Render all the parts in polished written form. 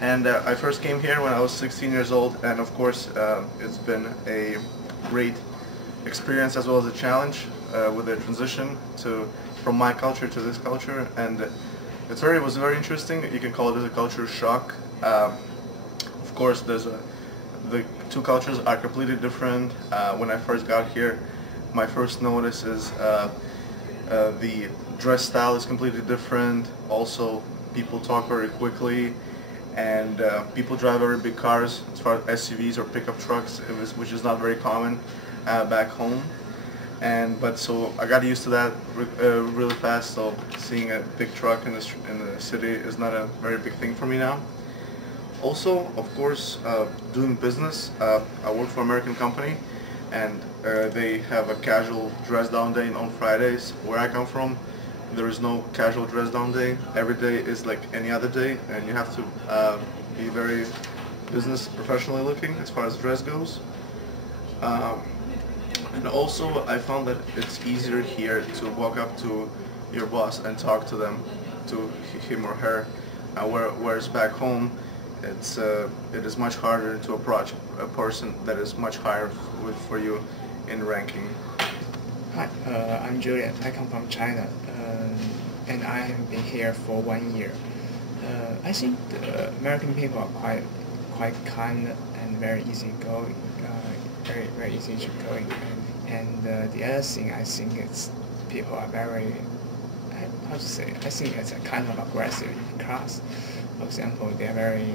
And I first came here when I was 16 years old, and of course it's been a great experience as well as a challenge with the transition from my culture to this culture, and it was very interesting. You can call it a culture shock. Of course, the two cultures are completely different. When I first got here, my first notice is the dress style is completely different. Also, people talk very quickly, and people drive very big cars, as far as SUVs or pickup trucks, which is not very common back home. But so I got used to that really fast. So seeing a big truck in the city is not a very big thing for me now. Also, of course, doing business. I work for an American company, and they have a casual dress down day on Fridays. Where I come from, there is no casual dress down day. Every day is like any other day, and you have to be very business professionally looking as far as dress goes. And also, I found that it's easier here to walk up to your boss and talk to them, to him or her, whereas back home, it is much harder to approach a person that is much higher for you in ranking. Hi, I'm Julian. I come from China, and I have been here for 1 year. I think the American people are quite kind and very easygoing, very easygoing. And the other thing I think is people are very, how to say, I think it's a kind of aggressive in class. For example, they are very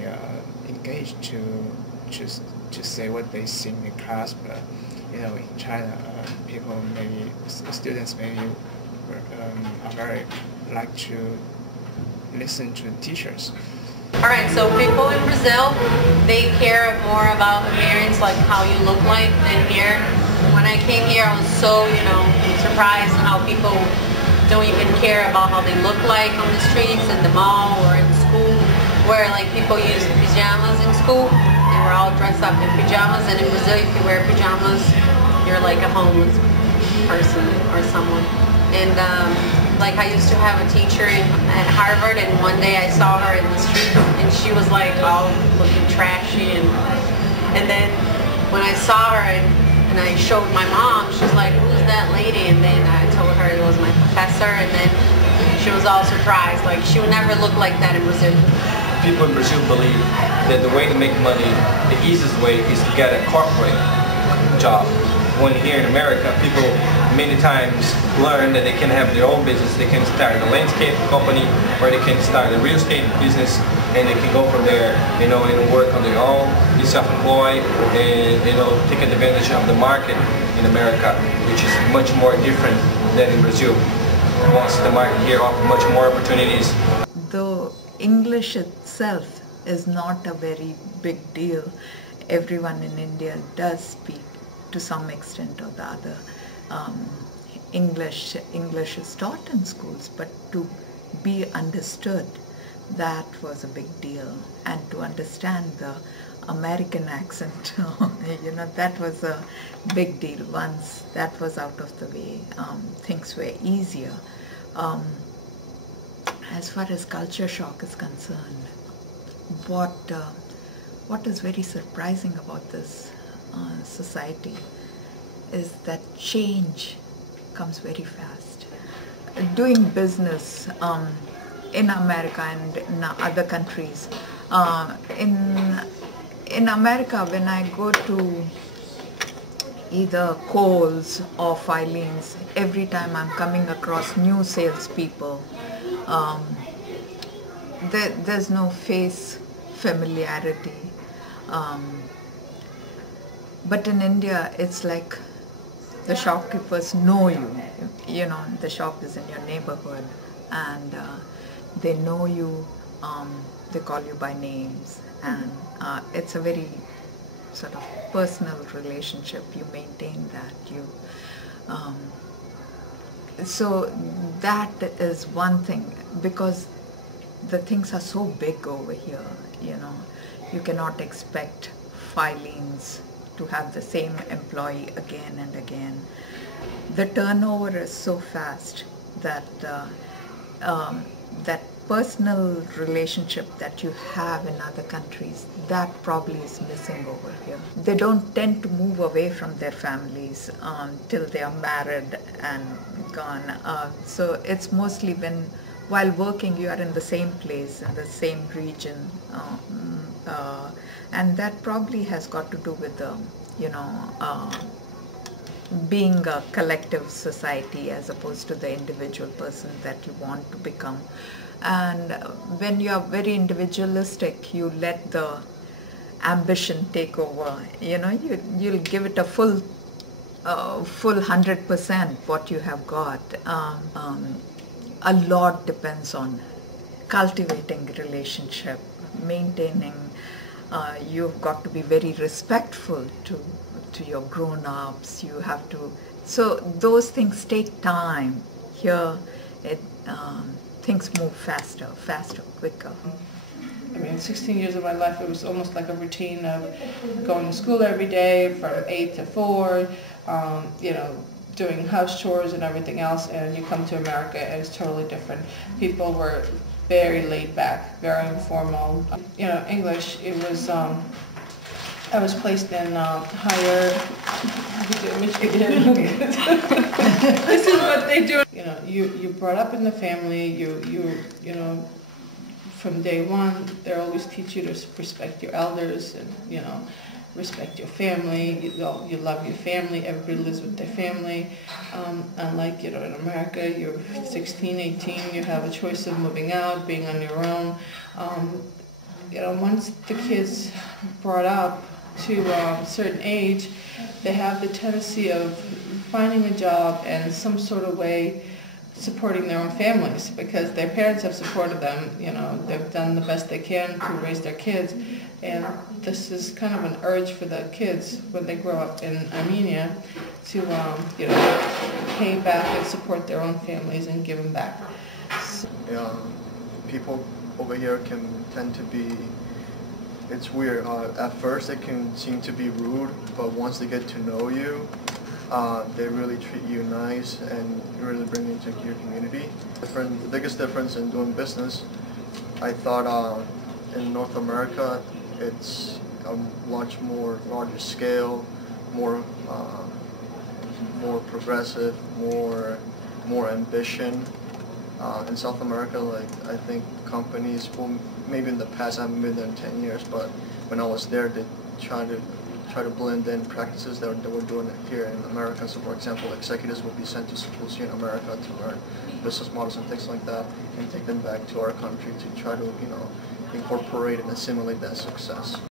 engaged to say what they think in class, but you know, in China, people maybe, students maybe are very like to listen to teachers. Alright, so people in Brazil, they care more about appearance, like how you look like, than here. When I came here, I was so, surprised how people don't even care about how they look like on the streets, in the mall, or in school, where like people use pajamas in school, and we're all dressed up in pajamas, and in Brazil, if you wear pajamas, you're like a homeless person or someone. And like I used to have a teacher at Harvard, and one day I saw her in the street, and she was like all looking trashy, and then when I saw her and I showed my mom, she's like, who's that lady? And then I told her it was my professor, and then she was all surprised, like she would never look like that in Brazil. People in Brazil believe that the way to make money, the easiest way, is to get a corporate job. When here in America, people many times learn that they can have their own business. They can start a landscape company, or they can start a real estate business, and they can go from there, and work on their own, be self-employed, and take advantage of the market in America, which is much more different than in Brazil. Once the market here offers much more opportunities. Though English itself is not a very big deal, everyone in India does speak to some extent or the other. English is taught in schools, but to be understood, that was a big deal. And to understand the American accent, that was a big deal. Once that was out of the way, things were easier. As far as culture shock is concerned, what is very surprising about this society is that change comes very fast. Doing business in America and in other countries, in America, when I go to either Kohl's or Filene's, every time I'm coming across new salespeople, there's no face familiarity. But in India, it's like the shopkeepers know you. The shop is in your neighborhood, and they know you. They call you by names, and it's a very sort of personal relationship. You maintain that. So that is one thing, because the things are so big over here. You cannot expect Filene's to have the same employee again and again. The turnover is so fast that that personal relationship that you have in other countries, that probably is missing over here. They don't tend to move away from their families till they are married and gone. So it's mostly when, while working, you are in the same place, in the same region. And that probably has got to do with the, being a collective society as opposed to the individual person that you want to become. And when you are very individualistic, you let the ambition take over. You'll give it a full 100% what you have got. A lot depends on cultivating relationship, maintaining. You've got to be very respectful to your grown-ups. You have to. So those things take time. Here, things move faster, quicker. I mean, 16 years of my life, it was almost like a routine of going to school every day from 8 to 4, doing house chores and everything else, and you come to America and it's totally different. People were very laid back, very informal. English, it was, I was placed in higher, this is what they do. You're brought up in the family, from day one, they always teach you to respect your elders and, respect your family. You love your family. Everybody lives with their family. Unlike, in America, you're 16, 18, you have a choice of moving out, being on your own. Once the kids brought up to a certain age, they have the tendency of finding a job and some sort of way supporting their own families because their parents have supported them. They've done the best they can to raise their kids, and this is kind of an urge for the kids when they grow up in Armenia to pay back and support their own families and give them back. People over here can tend to be, it's weird, at first they can seem to be rude, but once they get to know you, they really treat you nice and really bring you into your community. The biggest difference in doing business, I thought in North America, it's a much more larger scale, more progressive, more ambition. In South America, I think companies, well, maybe in the past, I haven't been there in 10 years, but when I was there, they try to blend in practices that we're doing here in America. So for example, executives will be sent to schools here in America to learn business models and things like that, and take them back to our country to try to, incorporate and assimilate that success.